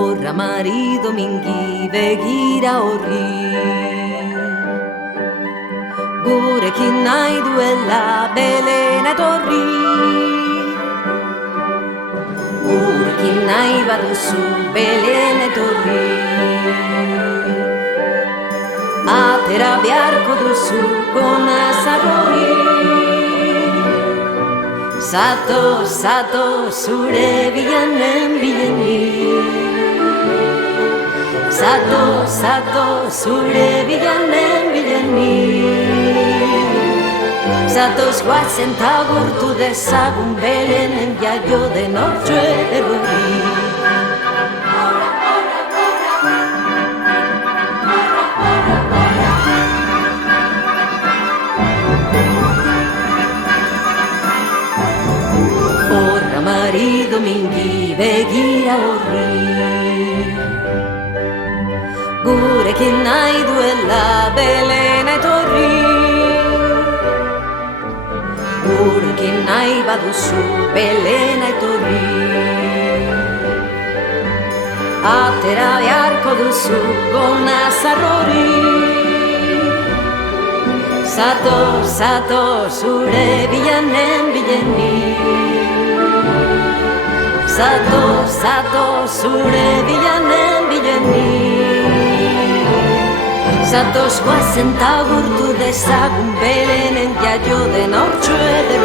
Horra marido mingi begira horri, gurekin nahi duela Belen etorri. Gurekin nahi baduzu Belen etorri, atera beharko duzu gona zarrori. Zato, zato, zure bilanen bileni. Zato, zato, zure bilanen bileni. Zatoz guazen ta gurtu dezagun Belenen jaio den hortxo ederri. Horra marido mingi begira horri, gurekin nahi duela Belen etorri. Gurekin nahi baduzu Belen etorri, atera beharko duzu gona zarrori. Zato, zato, zure bilanen bileni. Zato, zato, zure bilanen bileni. Zatoz guazen ta gurtu dezagun Belenen jaio den hortxo ederri.